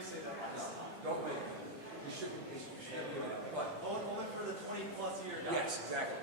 you say that. Don't make it. You should be able to, but, Only for the 20+ year guys. yes, exactly.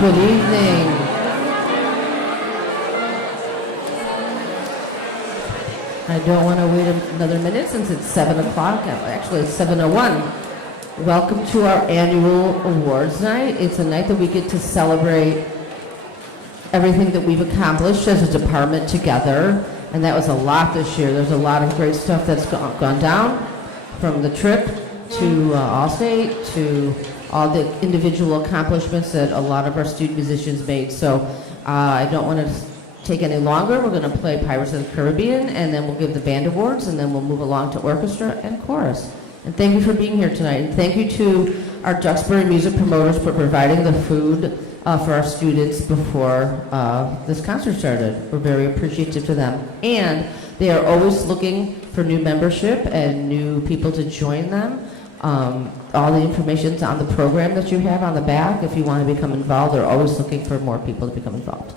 Good evening. I don't want to wait another minute since it's 7 o'clock. Actually, it's 7:01. Welcome to our annual awards night. It's a night that we get to celebrate everything that we've accomplished as a department together. And that was a lot this year. There's a lot of great stuff that's gone down, from the trip to Allstate to all the individual accomplishments that a lot of our student musicians made. So I don't want to take any longer. We're going to play Pirates of the Caribbean, and then we'll give the band awards, and then we'll move along to orchestra and chorus. And thank you for being here tonight. And thank you to our Duxbury music promoters for providing the food for our students before this concert started. We're very appreciative to them. And they are always looking for new membership and new people to join them. All the information's on the program that you have on the back. If you want to become involved, they're always looking for more people to become involved.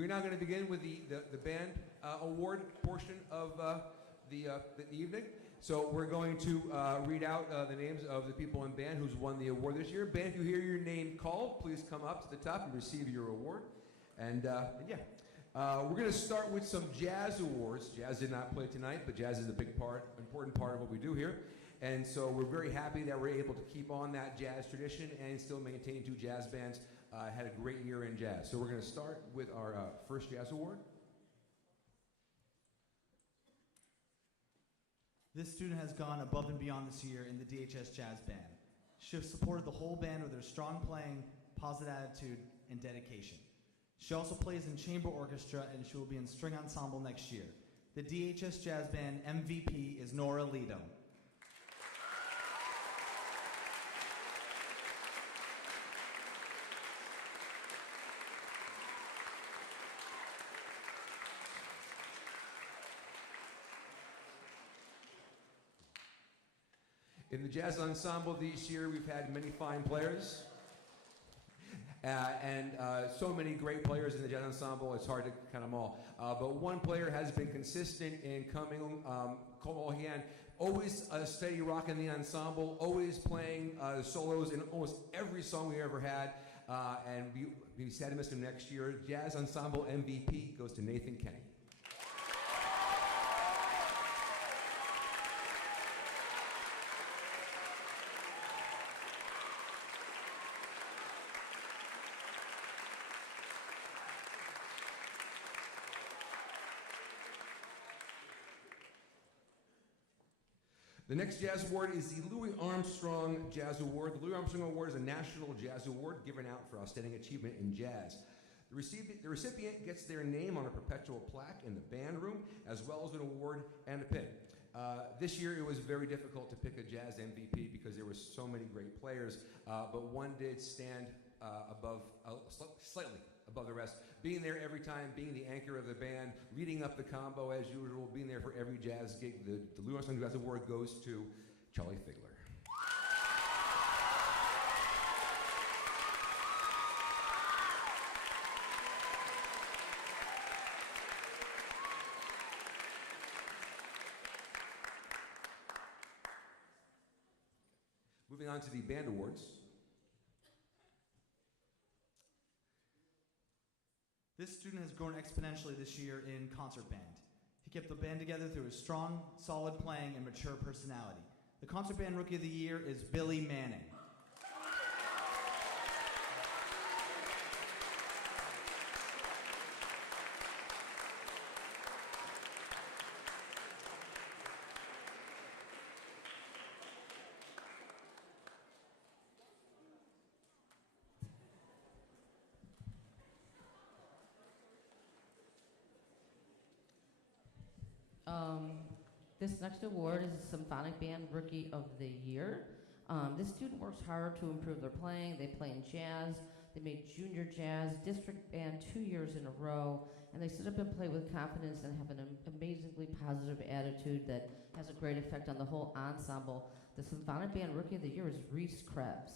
We're now going to begin with the band award portion of the evening. So we're going to read out the names of the people in band who's won the award this year. Band, if you hear your name called, please come up to the top and receive your award. And yeah, we're going to start with some jazz awards. Jazz did not play tonight, but jazz is a big part, important part of what we do here. And so we're very happy that we're able to keep on that jazz tradition and still maintain two jazz bands. Had a great year in jazz. So we're going to start with our first jazz award. This student has gone above and beyond this year in the DHS Jazz Band. She has supported the whole band with her strong playing, positive attitude, and dedication. She also plays in chamber orchestra, and she will be in string ensemble next year. The DHS Jazz Band MVP is Nora Leadham. In the jazz ensemble this year, we've had many fine players. And so many great players in the jazz ensemble, it's hard to count them all. But one player has been consistent in coming, Cole Mohan, always a steady rock in the ensemble, always playing solos in almost every song we ever had. And we sad to miss him next year. Jazz ensemble MVP goes to Nathan Kenny. The next Jazz Award is the Louis Armstrong Jazz Award. The Louis Armstrong Award is a national jazz award given out for outstanding achievement in jazz. The recipient gets their name on a perpetual plaque in the band room, as well as an award and a pin. This year it was very difficult to pick a jazz MVP because there were so many great players, but one did stand slightly above the rest, being there every time, being the anchor of the band, leading up the combo as usual, being there for every jazz gig. The Louis Armstrong Jazz Award goes to Charlie Figler. Moving on to the band awards. This student has grown exponentially this year in concert band. He kept the band together through his strong, solid playing and mature personality. The concert band rookie of the year is Billy Manning. This next award is the Symphonic Band Rookie of the Year. This student works hard to improve their playing. They play in jazz. They made junior jazz district band 2 years in a row, and they sit up and play with confidence and have an amazingly positive attitude that has a great effect on the whole ensemble. The Symphonic Band Rookie of the Year is Reese Krebs.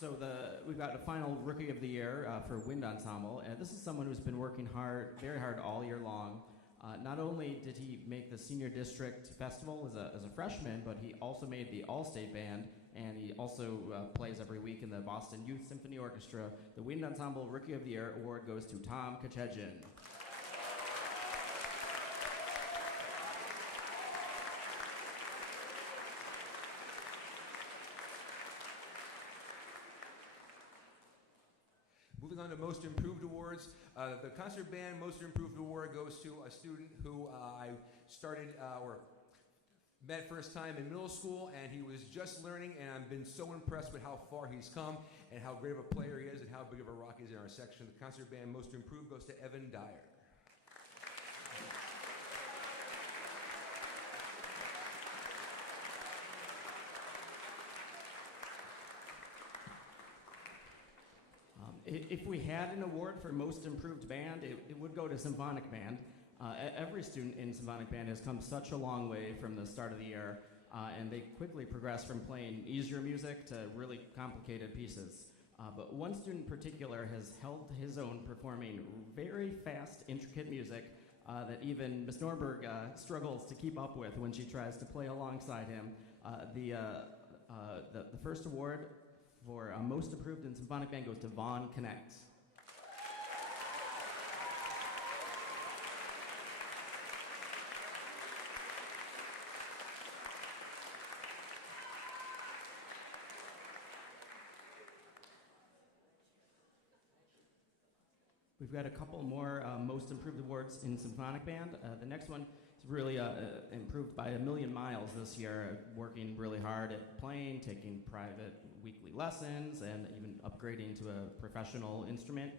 So we've got a final Rookie of the Year for Wind Ensemble, and this is someone who's been working hard, very hard all year long. Not only did he make the Senior District Festival as a freshman, but he also made the All-State Band, and he also plays every week in the Boston Youth Symphony Orchestra. The Wind Ensemble Rookie of the Year award goes to Tom Kachedjian. Moving on to Most Improved Awards. The Concert Band Most Improved Award goes to a student who I started, or met first time in middle school, and he was just learning, and I've been so impressed with how far he's come and how great of a player he is and how big of a rock he is in our section. The concert band most improved goes to Evan Dyer. If we had an award for most improved band, it would go to Symphonic Band. Every student in Symphonic Band has come such a long way from the start of the year, and they quickly progress from playing easier music to really complicated pieces. But one student in particular has held his own performing very fast, intricate music that even Ms. Norberg struggles to keep up with when she tries to play alongside him. The first award for most improved in Symphonic Band goes to Vaughn Connect. We've got a couple more most improved awards in Symphonic Band. The next one is really improved by a million miles this year, working really hard at playing, taking private weekly lessons, and even upgrading to a professional instrument.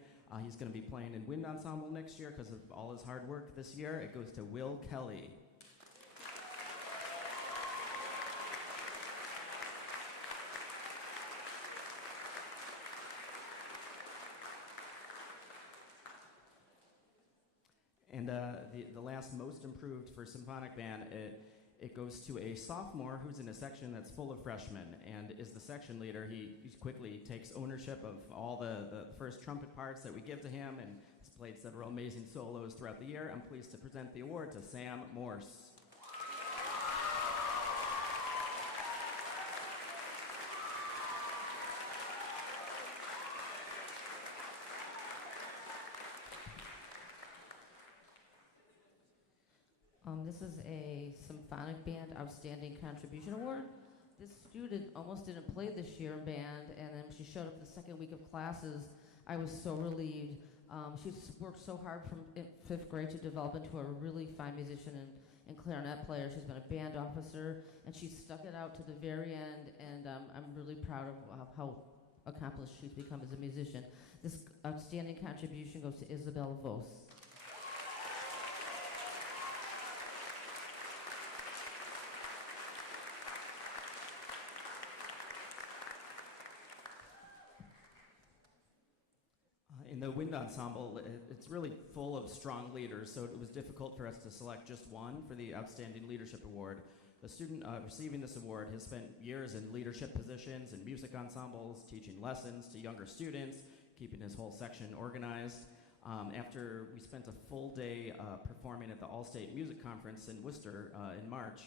He's going to be playing in wind ensemble next year because of all his hard work this year. It goes to Will Kelly. And the last most improved for Symphonic Band, it goes to a sophomore who's in a section that's full of freshmen and is the section leader. He quickly takes ownership of all the first trumpet parts that we give to him and has played several amazing solos throughout the year. I'm pleased to present the award to Sam Morse. This is a Symphonic Band Outstanding Contribution Award. This student almost didn't play this year in band, and then she showed up the second week of classes. I was so relieved. She's worked so hard from fifth grade to develop into a really fine musician and clarinet player. She's been a band officer, and she stuck it out to the very end, and I'm really proud of how accomplished she's become as a musician. This outstanding contribution goes to Isabel Vos. In the wind ensemble, it's really full of strong leaders, so it was difficult for us to select just one for the Outstanding Leadership Award. The student receiving this award has spent years in leadership positions in music ensembles, teaching lessons to younger students, keeping his whole section organized. After we spent a full day performing at the All-State Music Conference in Worcester in March,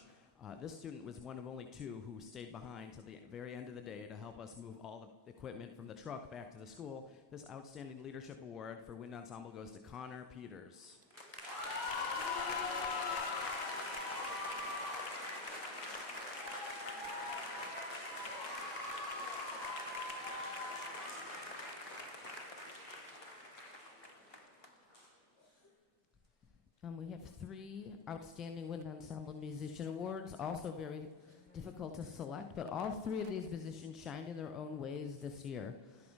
this student was one of only two who stayed behind till the very end of the day to help us move all the equipment from the truck back to the school. This Outstanding Leadership Award for Wind Ensemble goes to Connor Peters. We have 3 Outstanding Wind Ensemble Musician Awards, also very difficult to select, but all 3 of these musicians shined in their own ways this year.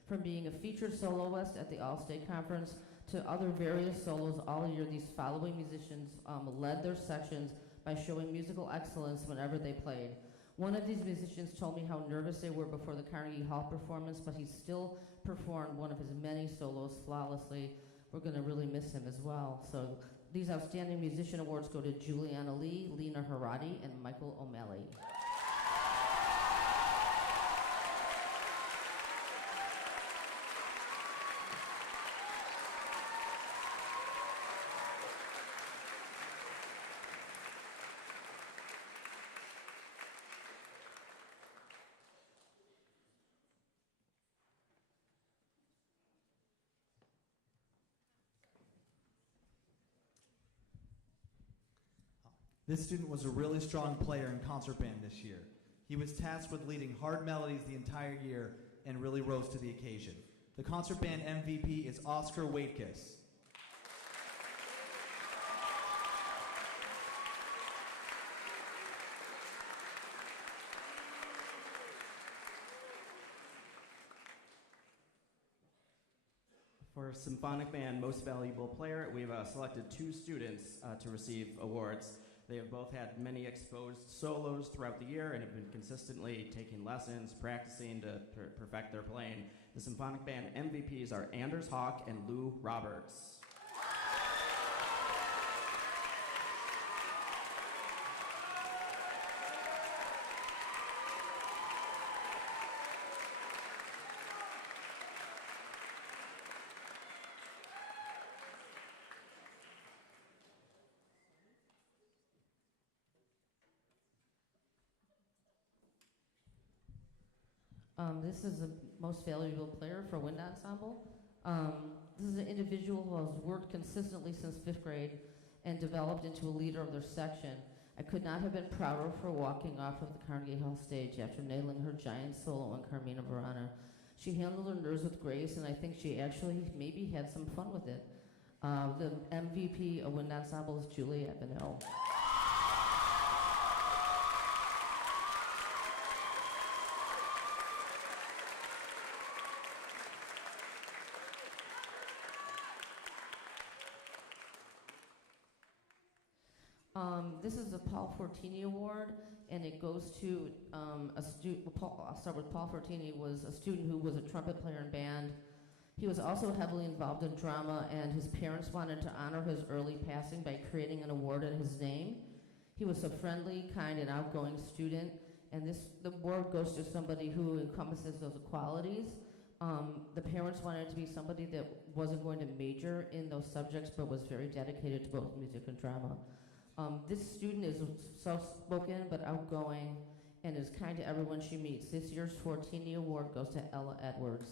From being a featured soloist at the All-State Conference to other various solos all year, these following musicians led their sections by showing musical excellence whenever they played. One of these musicians told me how nervous they were before the Carnegie Hall performance, but he still performed one of his many solos flawlessly. We're going to really miss him as well. So these Outstanding Musician Awards go to Juliana Lee, Lena Harati, and Michael O'Malley. This student was a really strong player in concert band this year. He was tasked with leading hard melodies the entire year and really rose to the occasion. The concert band MVP is Oscar Waitkiss. For Symphonic Band Most Valuable Player, we've selected 2 students to receive awards. They have both had many exposed solos throughout the year and have been consistently taking lessons, practicing to perfect their playing. The Symphonic Band MVPs are Anders Hawk and Lou Roberts. This is the most valuable player for wind ensemble. This is an individual who has worked consistently since 5th grade and developed into a leader of their section. I could not have been prouder of her walking off of the Carnegie Hall stage after nailing her giant solo on Carmina Burana. She handled her nerves with grace, and I think she actually maybe had some fun with it. The MVP of wind ensemble is Juliette Benoit. This is the Paul Fortini Award, and it goes to a student. I'll start with Paul Fortini. Was a student who was a trumpet player in band. He was also heavily involved in drama, and his parents wanted to honor his early passing by creating an award in his name. He was a friendly, kind, and outgoing student, and the award goes to somebody who encompasses those qualities. The parents wanted to be somebody that wasn't going to major in those subjects, but was very dedicated to both music and drama. This student is soft-spoken but outgoing and is kind to everyone she meets. This year's Fortini Award goes to Ella Edwards.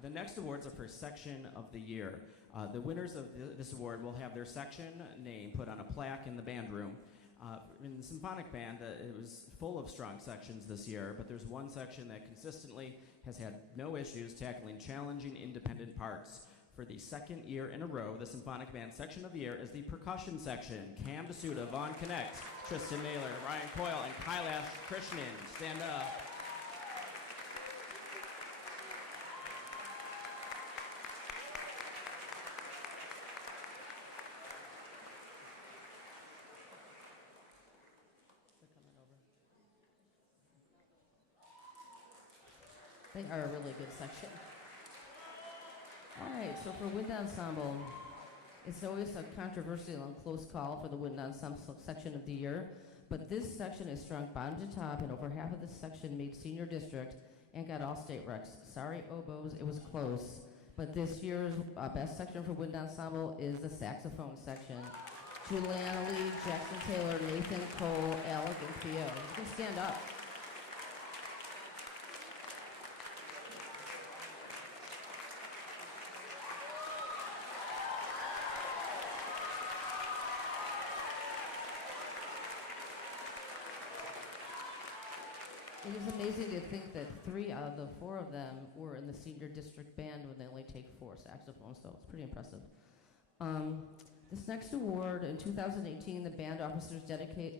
The next awards are for Section of the Year. The winners of this award will have their section name put on a plaque in the band room. In the Symphonic Band, it was full of strong sections this year, but there's one section that consistently has had no issues tackling challenging independent parts. For the second year in a row, the Symphonic Band Section of the Year is the percussion section. Cam D'Souza, Vaughn Connect, Tristan Naylor, Ryan Coyle, and Kailash Krishnan. Stand up. They are a really good section. All right, so for wind ensemble, it's always a controversial and close call for the wind ensemble section of the year, but this section is strong bottom to top, and over half of this section made senior district and got all state recs. Sorry, oboes, it was close. But this year's best section for wind ensemble is the saxophone section. Juliana Lee, Jackson Taylor, Nathan Cole, Alec, and Theo. You can stand up. It is amazing to think that 3 out of the 4 of them were in the senior district band when they only take 4 saxophones, so it's pretty impressive. This next award, in 2018, the band officers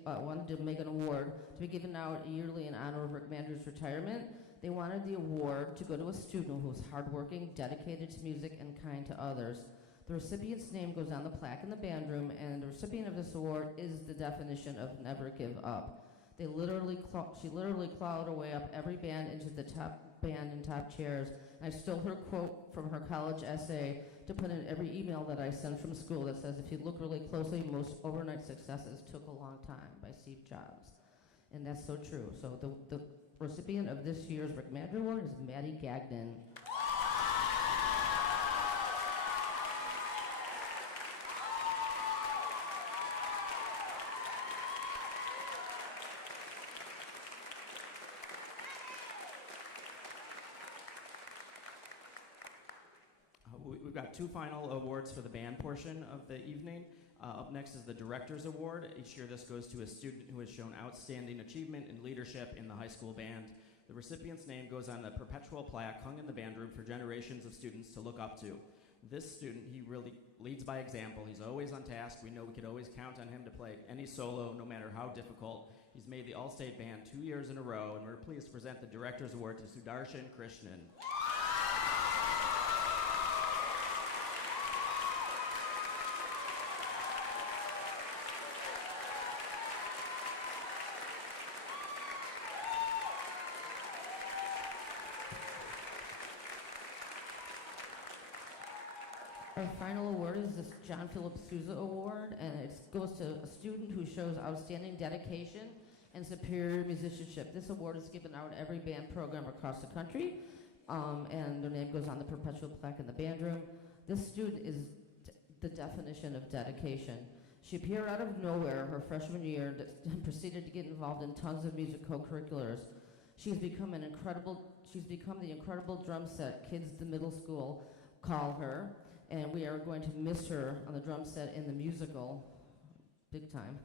wanted to make an award to be given out yearly in honor of Rick Mandrew's retirement. They wanted the award to go to a student who was hardworking, dedicated to music, and kind to others. The recipient's name goes on the plaque in the band room, and the recipient of this award is the definition of never give up. She literally clawed her way up every band into the top band and top chairs. And I stole her quote from her college essay to put in every email that I send from school that says, if you look really closely, most overnight successes took a long time, by Steve Jobs. And that's so true. So the recipient of this year's Rick Mandrew Award is Maddie Gagnon. We've got 2 final awards for the band portion of the evening. Up next is the Director's Award. Each year this goes to a student who has shown outstanding achievement and leadership in the high school band. The recipient's name goes on the perpetual plaque hung in the band room for generations of students to look up to. This student, he really leads by example. He's always on task. We know we could always count on him to play any solo, no matter how difficult. He's made the All-State Band 2 years in a row, and we're pleased to present the Director's Award to Sudarshan Krishnan. Our final award is this John Philip Sousa Award, and it goes to a student who shows outstanding dedication and superior musicianship. This award is given out at every band program across the country, and their name goes on the perpetual plaque in the band room. This student is the definition of dedication. She appeared out of nowhere her freshman year and proceeded to get involved in tons of music co-curriculars. She's become the incredible drum set kids at the middle school call her, and we are going to miss her on the drum set in the musical, big time.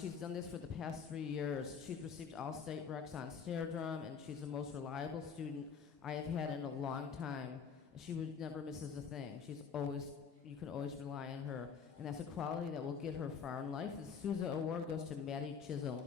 She's done this for the past 3 years. She's received all state recs on snare drum, and she's the most reliable student I have had in a long time. She never misses a thing. You can always rely on her, and that's a quality that will get her far in life. The Sousa Award goes to Maddie Chisholm.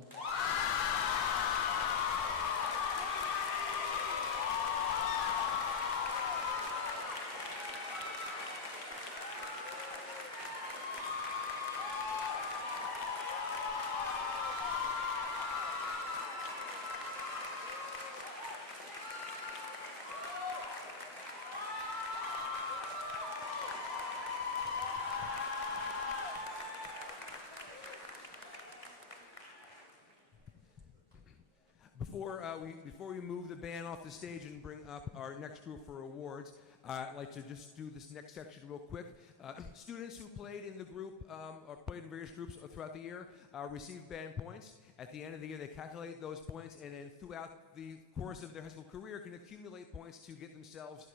Before we move the band off the stage and bring up our next group for awards, I'd like to just do this next section real quick. Students who played in the group or played in various groups throughout the year receive band points. At the end of the year, they calculate those points, and then throughout the course of their high school career can accumulate points to get themselves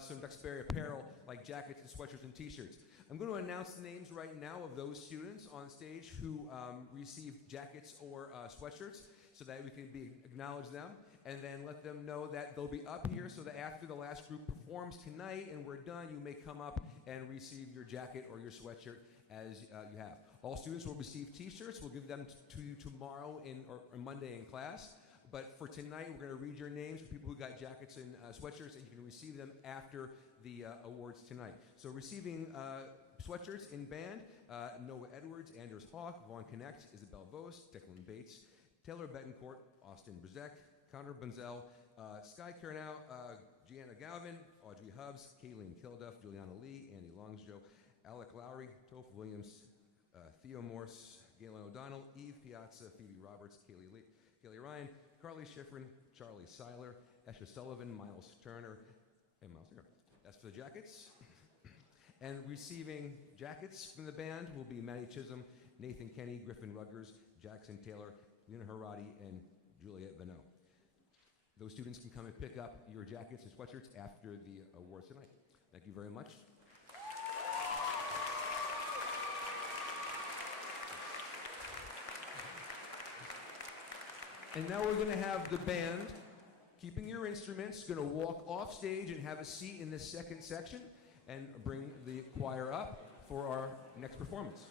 some Duxbury apparel like jackets and sweatshirts and t-shirts. I'm going to announce the names right now of those students on stage who received jackets or sweatshirts, so that we can acknowledge them, and then let them know that they'll be up here so that after the last group performs tonight and we're done, you may come up and receive your jacket or your sweatshirt as you have. All students will receive t-shirts. We'll give them to you tomorrow or Monday in class. But for tonight, we're going to read your names for people who got jackets and sweatshirts, and you can receive them after the awards tonight. So receiving sweatshirts in band, Noah Edwards, Anders Hawk, Vaughn Connect, Isabel Vos, Declan Bates, Taylor Betancourt, Austin Brzek, Connor Bunzel, Sky Kernow, Gianna Galvin, Audrey Hubbs, Kayleen Kilduff, Juliana Lee, Andy Longsjoe, Alec Lowry, Toph Williams, Theo Morse, Galen O'Donnell, Eve Piazza, Phoebe Roberts, Kaylee Ryan, Carly Schifrin, Charlie Seiler, Esha Sullivan, Miles Turner, and Miles Turner. That's for the jackets. And receiving jackets from the band will be Maddie Chisholm, Nathan Kenny, Griffin Rutgers, Jackson Taylor, Nina Haradi, and Juliet Vanneau. Those students can come and pick up your jackets and sweatshirts after the awards tonight. Thank you very much. And now we're going to have the band, keeping your instruments, going to walk off stage and have a seat in this second section and bring the choir up for our next performance.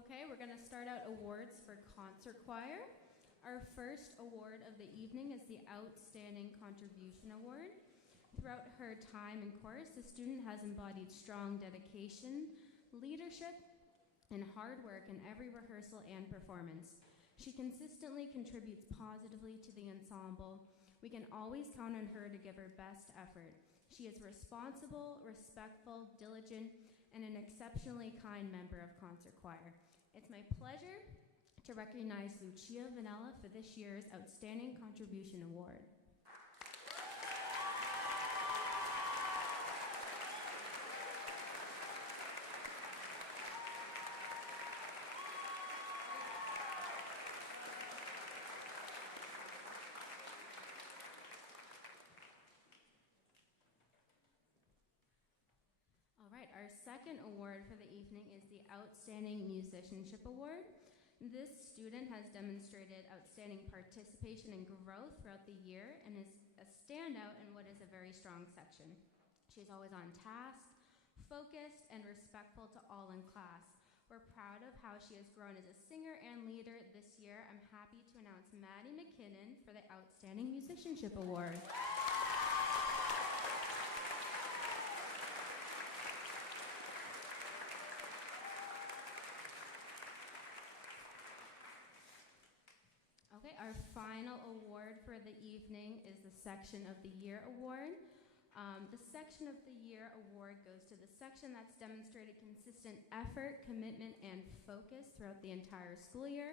Okay, we're going to start out awards for concert choir. Our first award of the evening is the Outstanding Contribution Award. Throughout her time in chorus, the student has embodied strong dedication, leadership, and hard work in every rehearsal and performance. She consistently contributes positively to the ensemble. We can always count on her to give her best effort. She is responsible, respectful, diligent, and an exceptionally kind member of concert choir. It's my pleasure to recognize Lucia Vanella for this year's Outstanding Contribution Award. All right, our second award for the evening is the Outstanding Musicianship Award. This student has demonstrated outstanding participation and growth throughout the year and is a standout in what is a very strong section. She's always on task, focused, and respectful to all in class. We're proud of how she has grown as a singer and leader this year. I'm happy to announce Maddie McKinnon for the Outstanding Musicianship Award. Okay, our final award for the evening is the Section of the Year Award. The Section of the Year Award goes to the section that's demonstrated consistent effort, commitment, and focus throughout the entire school year.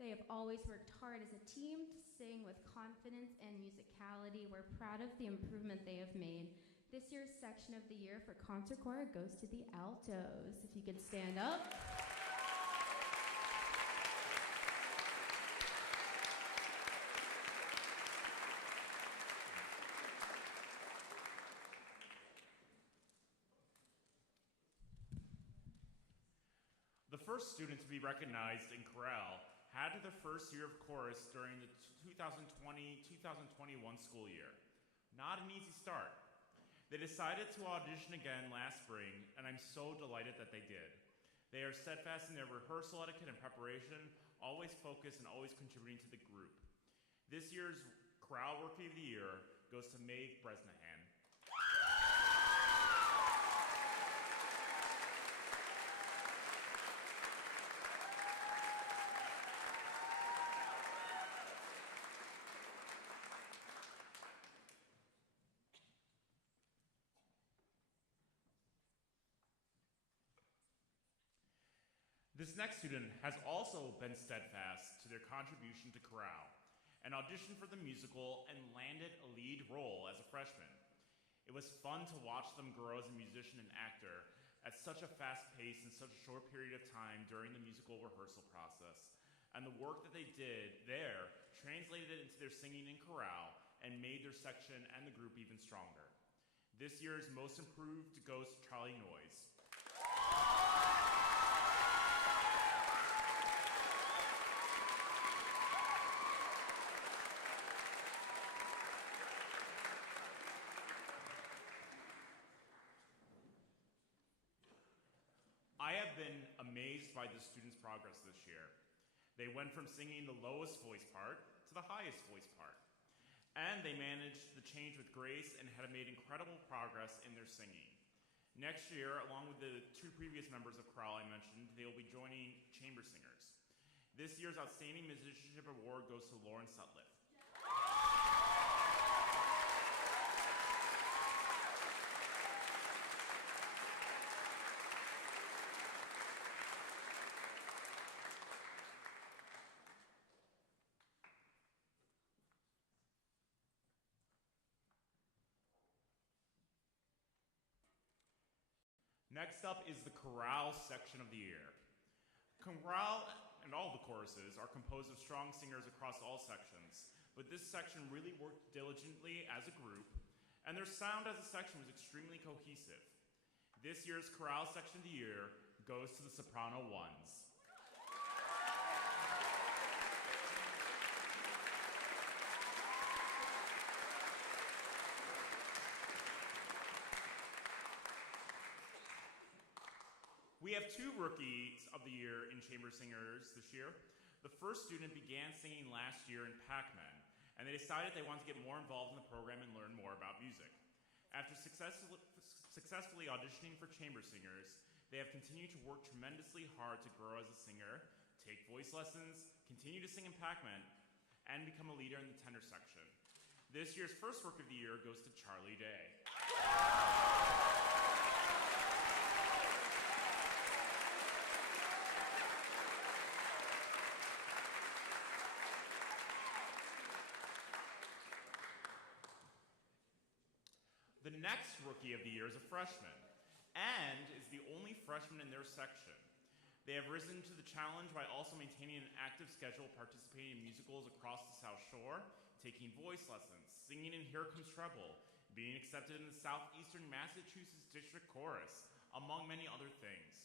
They have always worked hard as a team to sing with confidence and musicality. We're proud of the improvement they have made. This year's Section of the Year for concert choir goes to the altos. If you could stand up. The first student to be recognized in chorale had their first year of chorus during the 2020-2021 school year. Not an easy start. They decided to audition again last spring, and I'm so delighted that they did. They are steadfast in their rehearsal etiquette and preparation, always focused and always contributing to the group. This year's Chorale Rookie of the Year goes to Maeve Bresnahan. This next student has also been steadfast to their contribution to chorale and auditioned for the musical and landed a lead role as a freshman. It was fun to watch them grow as a musician and actor at such a fast pace in such a short period of time during the musical rehearsal process. And the work that they did there translated it into their singing in chorale and made their section and the group even stronger. This year's Most Improved goes to Charlie Noyes. I have been amazed by the students' progress this year. They went from singing the lowest voice part to the highest voice part. And they managed the change with grace and have made incredible progress in their singing. Next year, along with the two previous members of chorale I mentioned, they will be joining chamber singers. This year's Outstanding Musicianship Award goes to Lauren Sutliff. Next up is the chorale section of the year. Chorale and all the choruses are composed of strong singers across all sections, but this section really worked diligently as a group, and their sound as a section was extremely cohesive. This year's chorale section of the year goes to the soprano ones. We have two Rookies of the Year in Chamber Singers this year. The first student began singing last year in Pac-Man, and they decided they wanted to get more involved in the program and learn more about music. After successfully auditioning for Chamber Singers, they have continued to work tremendously hard to grow as a singer, take voice lessons, continue to sing in Pac-Man, and become a leader in the tenor section. This year's first Rookie of the Year goes to Charlie Day. The next Rookie of the Year is a freshman, and is the only freshman in their section. They have risen to the challenge by also maintaining an active schedule, participating in musicals across the South Shore, taking voice lessons, singing in Here Comes Trouble, being accepted in the Southeastern Massachusetts District Chorus, among many other things.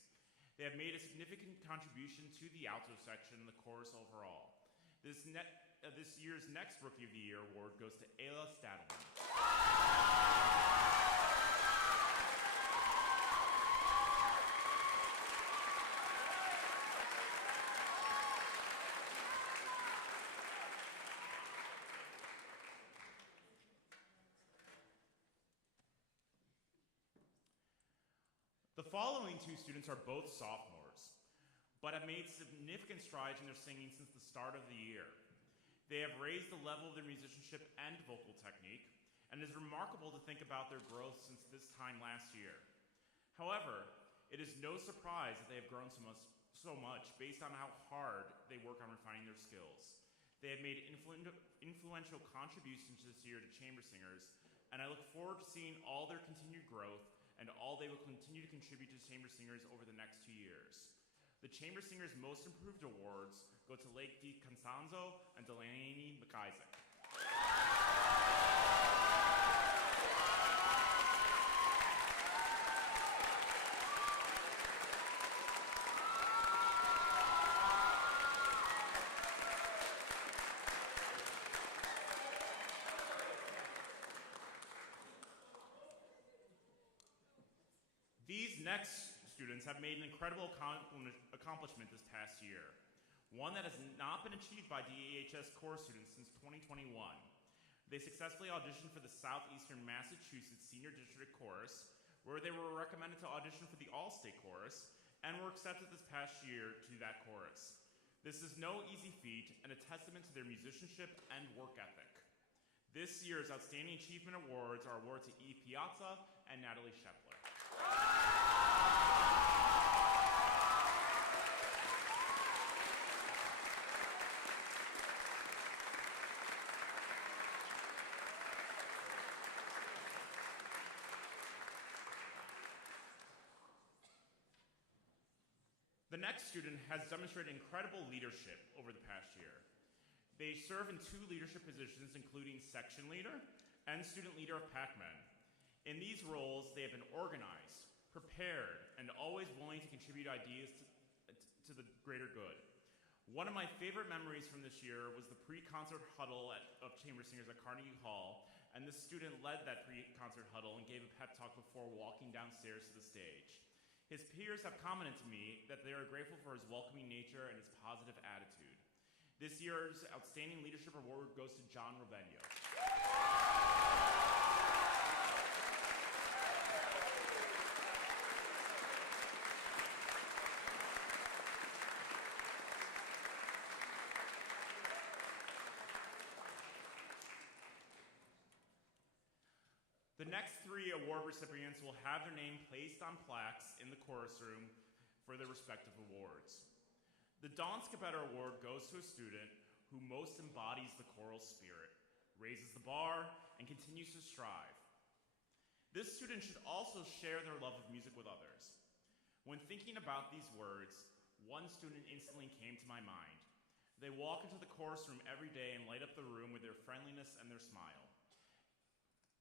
They have made a significant contribution to the alto section and the chorus overall. This year's next Rookie of the Year award goes to Ayla Stadelman. The following two students are both sophomores, but have made significant strides in their singing since the start of the year. They have raised the level of their musicianship and vocal technique, and it is remarkable to think about their growth since this time last year. However, it is no surprise that they have grown so much based on how hard they work on refining their skills. They have made influential contributions this year to Chamber Singers, and I look forward to seeing all their continued growth and all they will continue to contribute to Chamber Singers over the next 2 years. The Chamber Singers Most Improved Awards go to Lake D. Constanzo and Delaney McIsaac. These next students have made an incredible accomplishment this past year, one that has not been achieved by DHS chorus students since 2021. They successfully auditioned for the Southeastern Massachusetts Senior District Chorus, where they were recommended to audition for the All-State Chorus, and were accepted this past year to that chorus. This is no easy feat and a testament to their musicianship and work ethic. This year's Outstanding Achievement Awards are awarded to E. Piazza and Natalie Shepler. The next student has demonstrated incredible leadership over the past year. They serve in 2 leadership positions, including section leader and student leader of Pac-Man. In these roles, they have been organized, prepared, and always willing to contribute ideas to the greater good. One of my favorite memories from this year was the pre-concert huddle of Chamber Singers at Carnegie Hall, and this student led that pre-concert huddle and gave a pep talk before walking downstairs to the stage. His peers have commented to me that they are grateful for his welcoming nature and his positive attitude. This year's Outstanding Leadership Award goes to John Rovegno. The next 3 award recipients will have their name placed on plaques in the chorus room for their respective awards. The Dawn Scabetter Award goes to a student who most embodies the choral spirit, raises the bar, and continues to strive. This student should also share their love of music with others. When thinking about these words, one student instantly came to my mind. They walk into the chorus room every day and light up the room with their friendliness and their smile.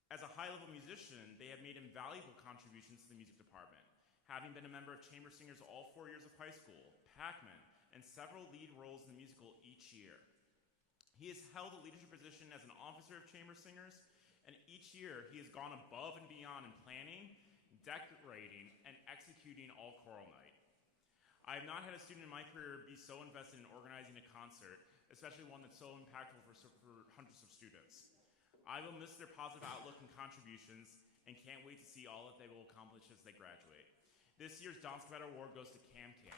As a high-level musician, they have made invaluable contributions to the music department, having been a member of Chamber Singers all 4 years of high school, Pac-Man, and several lead roles in the musical each year. He has held a leadership position as an officer of Chamber Singers, and each year he has gone above and beyond in planning, decorating, and executing all choral night. I have not had a student in my career be so invested in organizing a concert, especially one that's so impactful for hundreds of students. I will miss their positive outlook and contributions and can't wait to see all that they will accomplish as they graduate. This year's Don Scavetta Award goes to Cam Kim.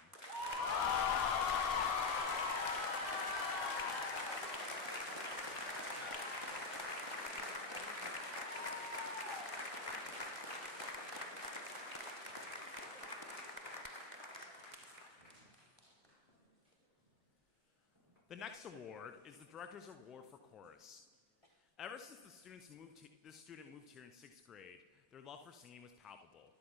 The next award is the Director's Award for Chorus. Ever since this student moved here in 6th grade, their love for singing was palpable.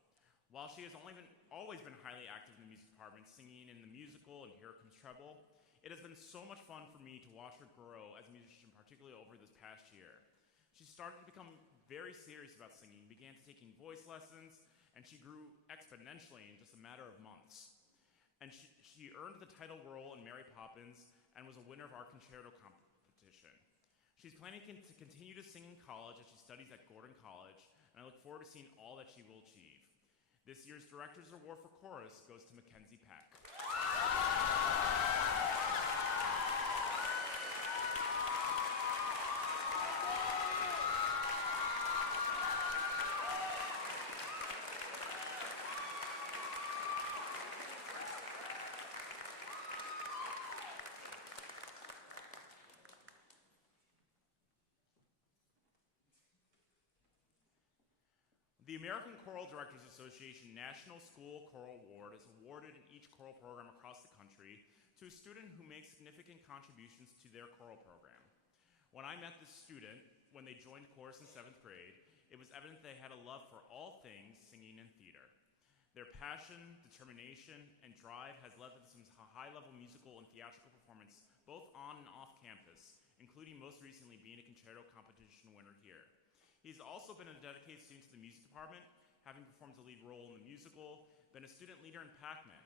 While she has always been highly active in the music department, singing in the musical and Here Comes Treble, it has been so much fun for me to watch her grow as a musician, particularly over this past year. She started to become very serious about singing, began taking voice lessons, and she grew exponentially in just a matter of months. And she earned the title role in Mary Poppins and was a winner of our concerto competition. She's planning to continue to sing in college as she studies at Gordon College, and I look forward to seeing all that she will achieve. This year's Director's Award for Chorus goes to Mackenzie Peck. The American Choral Directors Association National School Choral Award is awarded in each choral program across the country to a student who makes significant contributions to their choral program. When I met this student, when they joined chorus in 7th grade, it was evident they had a love for all things singing and theater. Their passion, determination, and drive has led them to some high-level musical and theatrical performance both on and off campus, including most recently being a concerto competition winner here. He's also been a dedicated student to the music department, having performed a lead role in the musical, been a student leader in Pac-Man,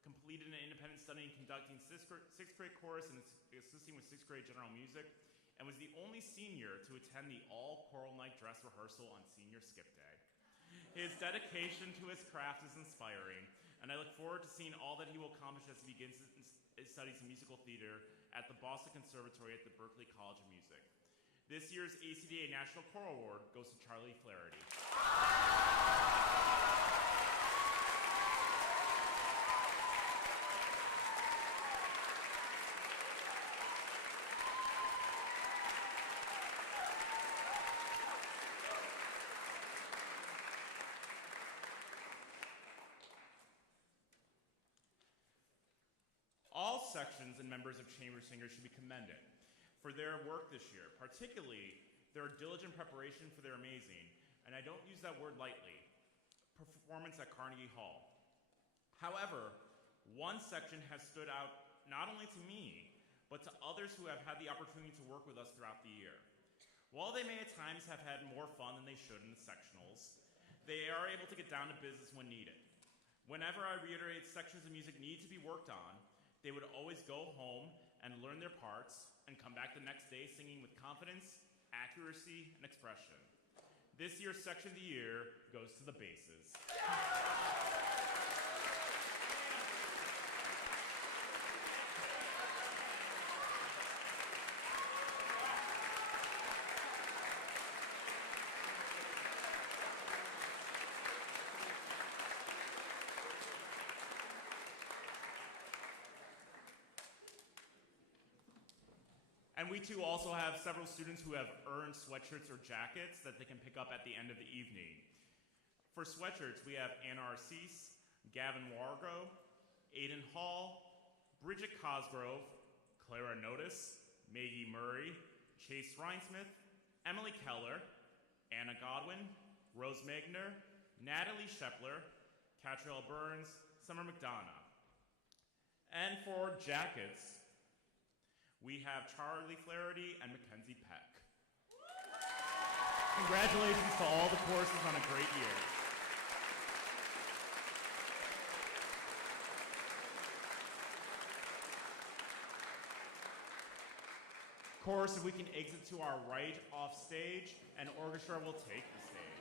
completed an independent study in conducting 6th grade chorus and assisting with 6th grade general music, and was the only senior to attend the all-choral night dress rehearsal on senior skip day. His dedication to his craft is inspiring, and I look forward to seeing all that he will accomplish as he begins his studies in musical theater at the Boston Conservatory at the Berklee College of Music. This year's ACDA National Choral Award goes to Charlie Flaherty. All sections and members of chamber singers should be commended for their work this year, particularly their diligent preparation for their amazing, and I don't use that word lightly, performance at Carnegie Hall. However, one section has stood out not only to me, but to others who have had the opportunity to work with us throughout the year. While they may at times have had more fun than they should in the sectionals, they are able to get down to business when needed. Whenever I reiterate sections of music need to be worked on, they would always go home and learn their parts and come back the next day singing with confidence, accuracy, and expression. This year's section of the year goes to the basses. And we too also have several students who have earned sweatshirts or jackets that they can pick up at the end of the evening. For sweatshirts, we have Anna Arcese, Gavin Wargo, Aiden Hall, Bridget Cosgrove, Clara Notice, Maggie Murray, Chase Reinsmith, Emily Keller, Anna Godwin, Rose Magner, Natalie Shepler, Catrell Burns, Summer McDonough. And for jackets, we have Charlie Flaherty and Mackenzie Peck. Congratulations to all the choruses on a great year. Chorus, if we can exit to our right off stage, and orchestra will take the stage.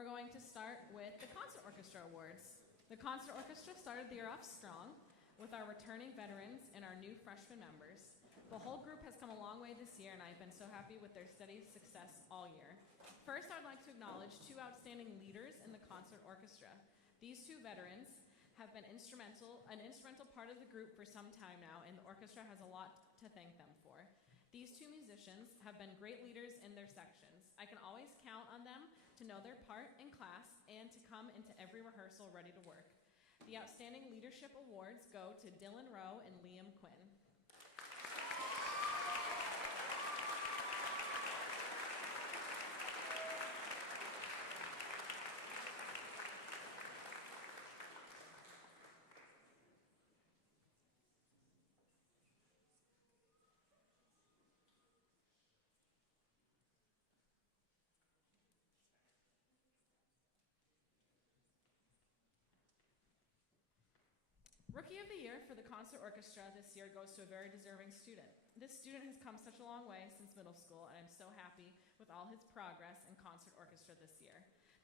We're going to start with the Concert Orchestra Awards. The Concert Orchestra started the year off strong with our returning veterans and our new freshman members. The whole group has come a long way this year, and I've been so happy with their steady success all year. First, I'd like to acknowledge two outstanding leaders in the concert orchestra. These two veterans have been an instrumental part of the group for some time now, and the orchestra has a lot to thank them for. These two musicians have been great leaders in their sections. I can always count on them to know their part in class and to come into every rehearsal ready to work. The Outstanding Leadership Awards go to Dylan Rowe and Liam Quinn. Rookie of the Year for the Concert Orchestra this year goes to a very deserving student. This student has come such a long way since middle school, and I'm so happy with all his progress in concert orchestra this year.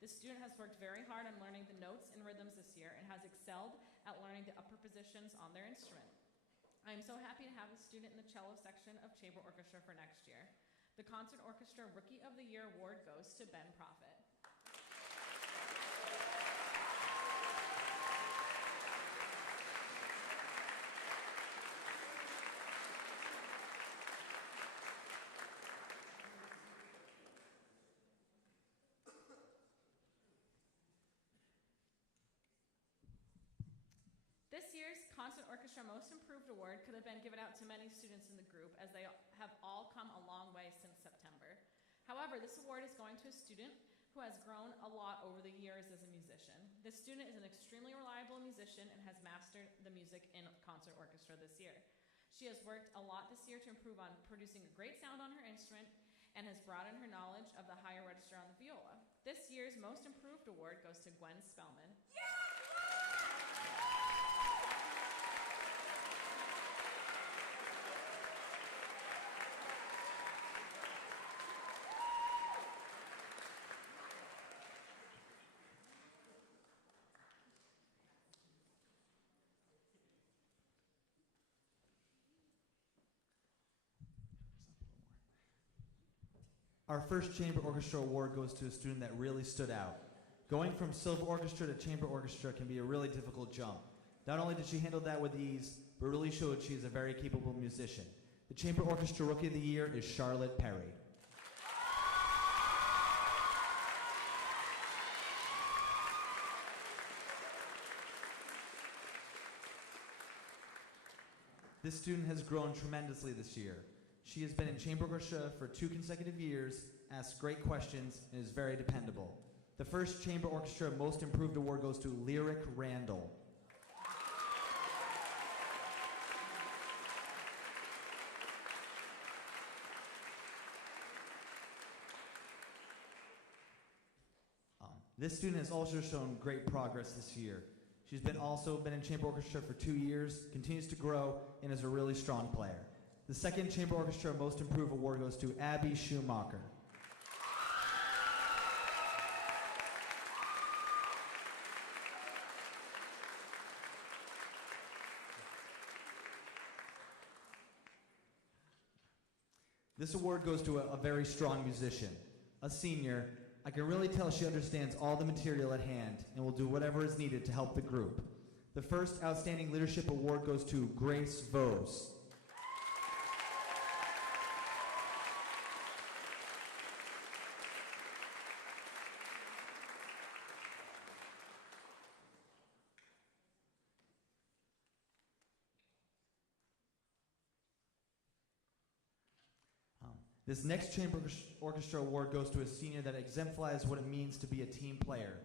This student has worked very hard on learning the notes and rhythms this year and has excelled at learning the upper positions on their instrument. I am so happy to have this student in the cello section of Chamber Orchestra for next year. The Concert Orchestra Rookie of the Year award goes to Ben Prophet. This year's Concert Orchestra Most Improved Award could have been given out to many students in the group, as they have all come a long way since September. However, this award is going to a student who has grown a lot over the years as a musician. This student is an extremely reliable musician and has mastered the music in concert orchestra this year. She has worked a lot this year to improve on producing a great sound on her instrument and has broadened her knowledge of the higher register on the viola. This year's Most Improved Award goes to Gwen Spellman. Our first Chamber Orchestra Award goes to a student that really stood out. Going from silver orchestra to chamber orchestra can be a really difficult jump. Not only did she handle that with ease, but really showed she is a very capable musician. The Chamber Orchestra Rookie of the Year is Charlotte Perry. This student has grown tremendously this year. She has been in chamber orchestra for 2 consecutive years, asks great questions, and is very dependable. The first Chamber Orchestra Most Improved Award goes to Lyric Randall. This student has also shown great progress this year. She's also been in chamber orchestra for 2 years, continues to grow, and is a really strong player. The second Chamber Orchestra Most Improved Award goes to Abby Schumacher. This award goes to a very strong musician, a senior. I can really tell she understands all the material at hand and will do whatever is needed to help the group. The first Outstanding Leadership Award goes to Grace Vose. This next Chamber Orchestra Award goes to a senior that exemplifies what it means to be a team player.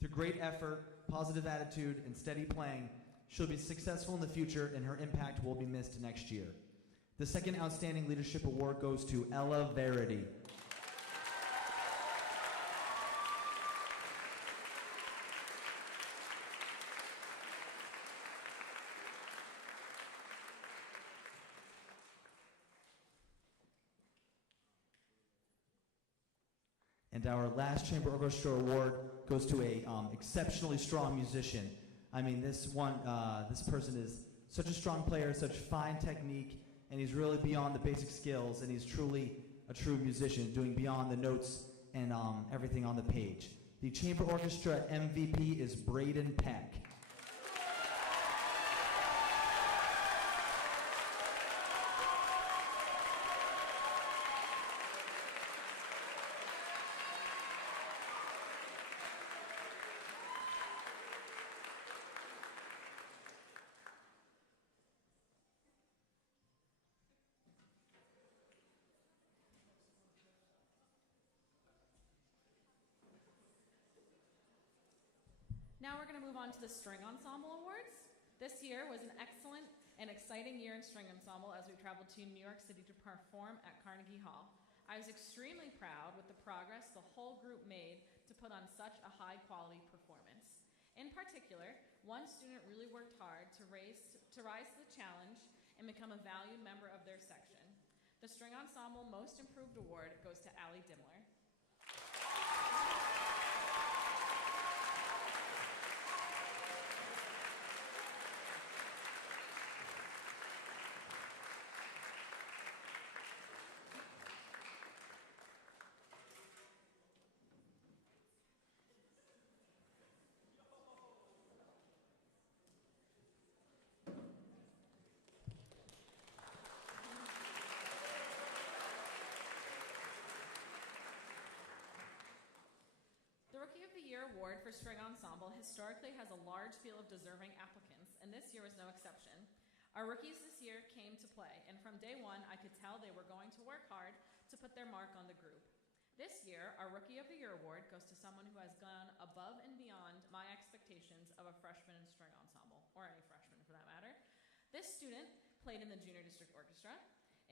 Through great effort, positive attitude, and steady playing, she'll be successful in the future and her impact will be missed next year. The second Outstanding Leadership Award goes to Ella Verity. And our last Chamber Orchestra Award goes to a exceptionally strong musician. I mean, this person is such a strong player, such fine technique, and he's really beyond the basic skills, and he's truly a true musician, doing beyond the notes and everything on the page. The Chamber Orchestra MVP is Braden Peck. Now we're going to move on to the String Ensemble Awards. This year was an excellent and exciting year in String Ensemble as we traveled to New York City to perform at Carnegie Hall. I was extremely proud with the progress the whole group made to put on such a high-quality performance. In particular, one student really worked hard to rise to the challenge and become a valued member of their section. The String Ensemble Most Improved Award goes to Allie Dimmler. The Rookie of the Year Award for String Ensemble historically has a large field of deserving applicants, and this year was no exception. Our rookies this year came to play, and from day one, I could tell they were going to work hard to put their mark on the group. This year, our Rookie of the Year Award goes to someone who has gone above and beyond my expectations of a freshman in string ensemble, or any freshman for that matter. This student played in the Junior District Orchestra,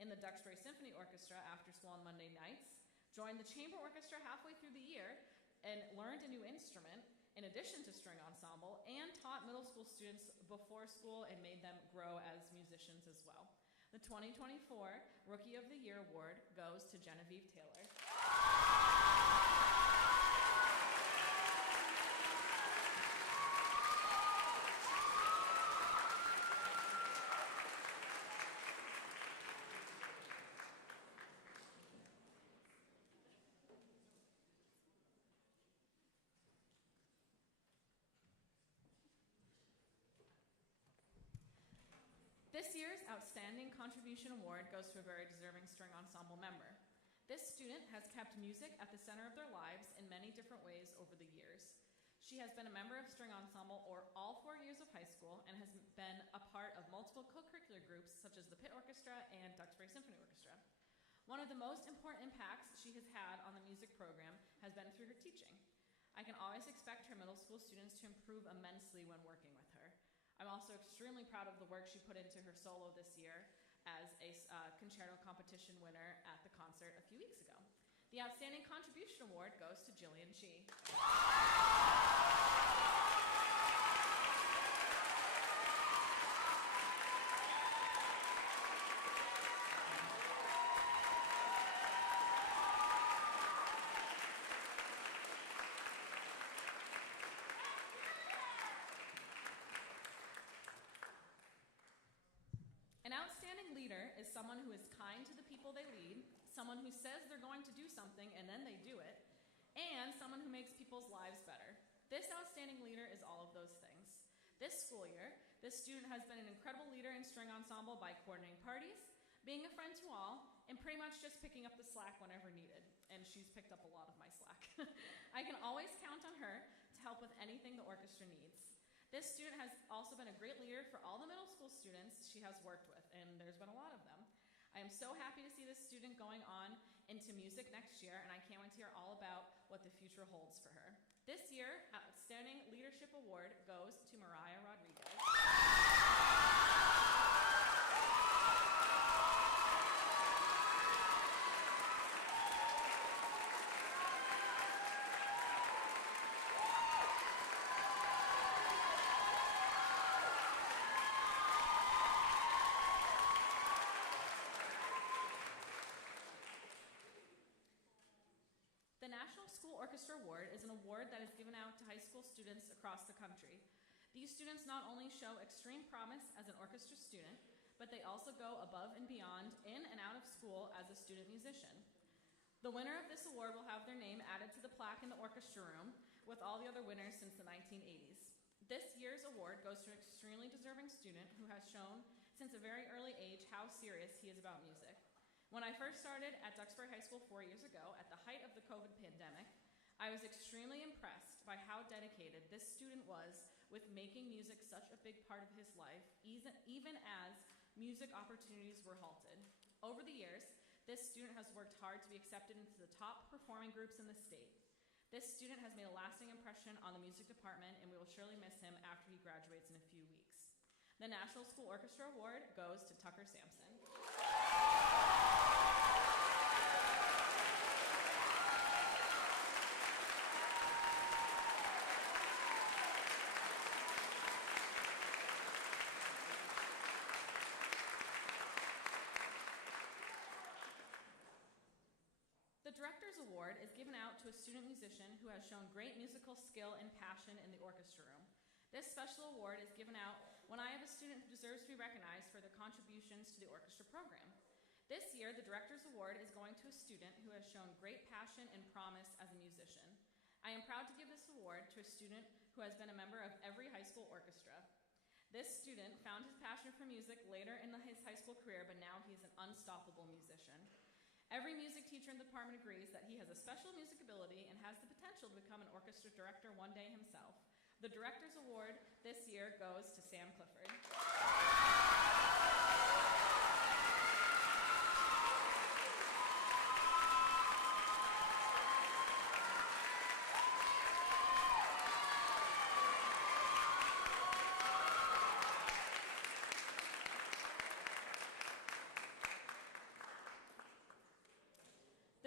in the Duxbury Symphony Orchestra after school on Monday nights, joined the Chamber Orchestra halfway through the year, and learned a new instrument in addition to string ensemble, and taught middle school students before school and made them grow as musicians as well. The 2024 Rookie of the Year Award goes to Genevieve Taylor. This year's Outstanding Contribution Award goes to a very deserving string ensemble member. This student has kept music at the center of their lives in many different ways over the years. She has been a member of string ensemble all 4 years of high school and has been a part of multiple co-curricular groups such as the Pitt Orchestra and Duxbury Symphony Orchestra. One of the most important impacts she has had on the music program has been through her teaching. I can always expect her middle school students to improve immensely when working with her. I'm also extremely proud of the work she put into her solo this year as a concerto competition winner at the concert a few weeks ago. The Outstanding Contribution Award goes to Jillian Chi. An outstanding leader is someone who is kind to the people they lead, someone who says they're going to do something and then they do it, and someone who makes people's lives better. This outstanding leader is all of those things. This school year, this student has been an incredible leader in string ensemble by coordinating parties, being a friend to all, and pretty much just picking up the slack whenever needed. And she's picked up a lot of my slack. I can always count on her to help with anything the orchestra needs. This student has also been a great leader for all the middle school students she has worked with, and there's been a lot of them. I am so happy to see this student going on into music next year, and I can't wait to hear all about what the future holds for her. This year, Outstanding Leadership Award goes to Mariah Rodriguez. Orchestra Award is an award that is given out to high school students across the country. These students not only show extreme promise as an orchestra student, but they also go above and beyond in and out of school as a student musician. The winner of this award will have their name added to the plaque in the orchestra room with all the other winners since the 1980s. This year's award goes to an extremely deserving student who has shown since a very early age how serious he is about music. When I first started at Duxbury High School 4 years ago, at the height of the COVID pandemic, I was extremely impressed by how dedicated this student was with making music such a big part of his life, even as music opportunities were halted. Over the years, this student has worked hard to be accepted into the top performing groups in the state. This student has made a lasting impression on the music department, and we will surely miss him after he graduates in a few weeks. The National School Orchestra Award goes to Tucker Sampson. The Director's Award is given out to a student musician who has shown great musical skill and passion in the orchestra room. This special award is given out when I have a student who deserves to be recognized for their contributions to the orchestra program. This year, the Director's Award is going to a student who has shown great passion and promise as a musician. I am proud to give this award to a student who has been a member of every high school orchestra. This student found his passion for music later in his high school career, but now he is an unstoppable musician. Every music teacher in the department agrees that he has a special music ability and has the potential to become an orchestra director one day himself. The Director's Award this year goes to Sam Clifford.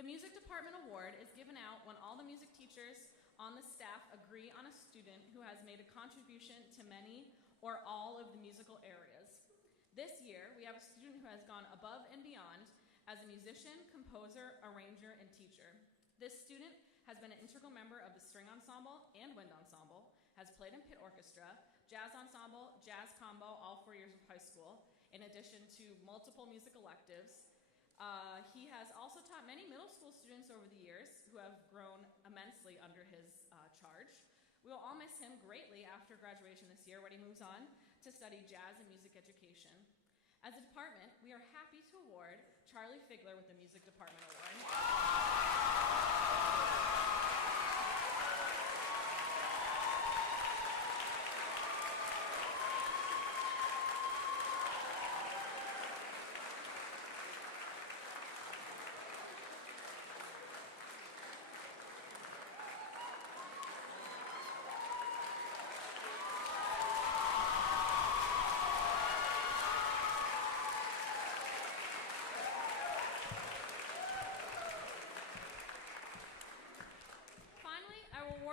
The Music Department Award is given out when all the music teachers on the staff agree on a student who has made a contribution to many or all of the musical areas. This year, we have a student who has gone above and beyond as a musician, composer, arranger, and teacher. This student has been an integral member of the string ensemble and wind ensemble, has played in pit orchestra, jazz ensemble, jazz combo all 4 years of high school, in addition to multiple music electives. He has also taught many middle school students over the years who have grown immensely under his charge. We will all miss him greatly after graduation this year when he moves on to study jazz and music education. As a department, we are happy to award Charlie Figler with the Music Department Award.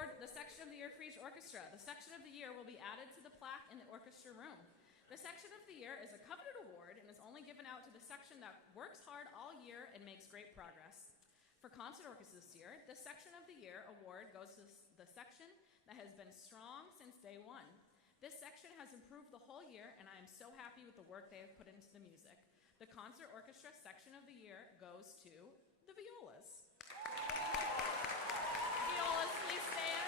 The Section of the Year for each orchestra. The Section of the Year will be added to the plaque in the orchestra room. The Section of the Year is a coveted award and is only given out to the section that works hard all year and makes great progress. For concert orchestras this year, the Section of the Year award goes to the section that has been strong since day one. This section has improved the whole year, and I am so happy with the work they have put into the music. The concert orchestra Section of the Year goes to the violas. Violas, please stand.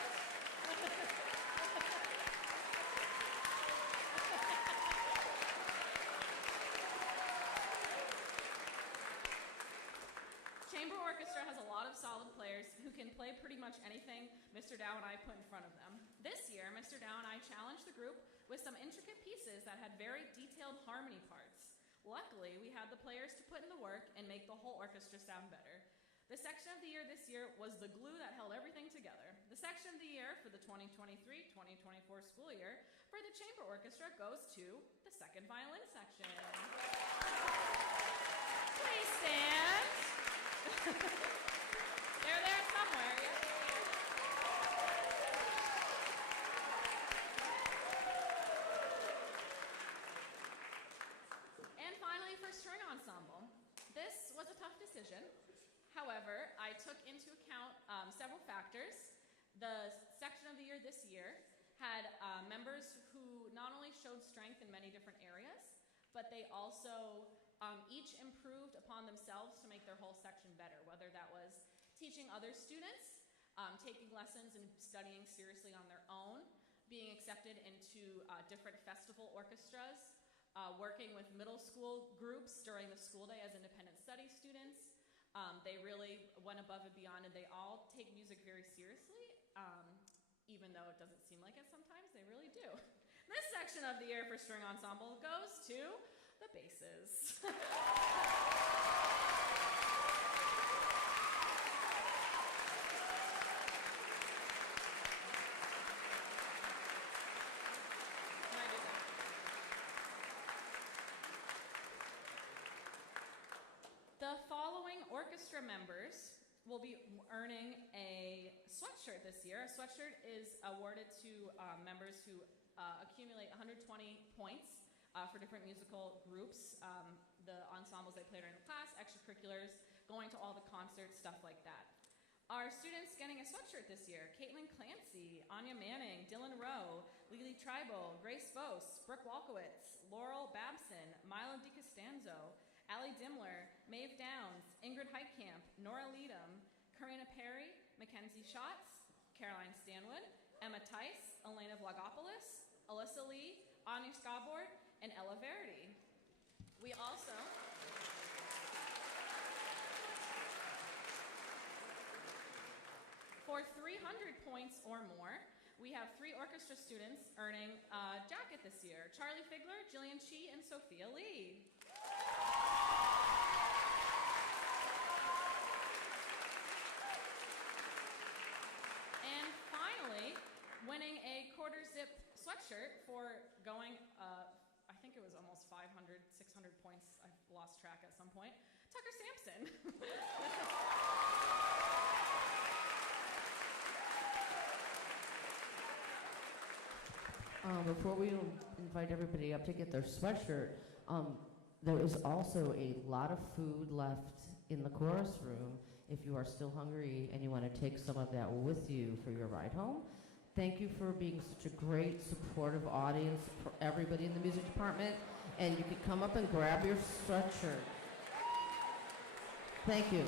Chamber orchestra has a lot of solid players who can play pretty much anything Mr. Dow and I put in front of them. This year, Mr. Dow and I challenged the group with some intricate pieces that had very detailed harmony parts. Luckily, we had the players to put in the work and make the whole orchestra sound better. The Section of the Year this year was the glue that held everything together. The Section of the Year for the 2023-2024 school year for the chamber orchestra goes to the second violin section. Please stand. They're there somewhere. And finally, for string ensemble. This was a tough decision. However, I took into account several factors. The section of the year this year had members who not only showed strength in many different areas, but they also each improved upon themselves to make their whole section better, whether that was teaching other students, taking lessons and studying seriously on their own, being accepted into different festival orchestras, working with middle school groups during the school day as independent study students. They really went above and beyond, and they all take music very seriously, even though it doesn't seem like it sometimes. They really do. This section of the year for string ensemble goes to the basses. The following orchestra members will be earning a sweatshirt this year. A sweatshirt is awarded to members who accumulate 120 points for different musical groups, the ensembles they play during the class, extracurriculars, going to all the concerts, stuff like that. Our students getting a sweatshirt this year: Caitlin Clancy, Anya Manning, Dylan Rowe, Lily Tribal, Grace Vos, Brooke Walkowitz, Laurel Babson, Milo DiCostanzo, Allie Dimmler, Maeve Downs, Ingrid Heitkamp, Nora Leadham, Karina Perry, Mackenzie Schatz, Caroline Stanwood, Emma Tice, Elena Vlogopoulos, Alyssa Lee, Anya Scabord, and Ella Verity. We also for 300 points or more, we have 3 orchestra students earning a jacket this year: Charlie Figler, Jillian Chi, and Sophia Lee. And finally, winning a quarter zip sweatshirt for going, I think it was almost 500, 600 points. I've lost track at some point. Tucker Sampson. Before we invite everybody up to get their sweatshirt, there is also a lot of food left in the chorus room. If you are still hungry and you want to take some of that with you for your ride home, thank you for being such a great, supportive audience for everybody in the music department. And you can come up and grab your sweatshirt. Thank you.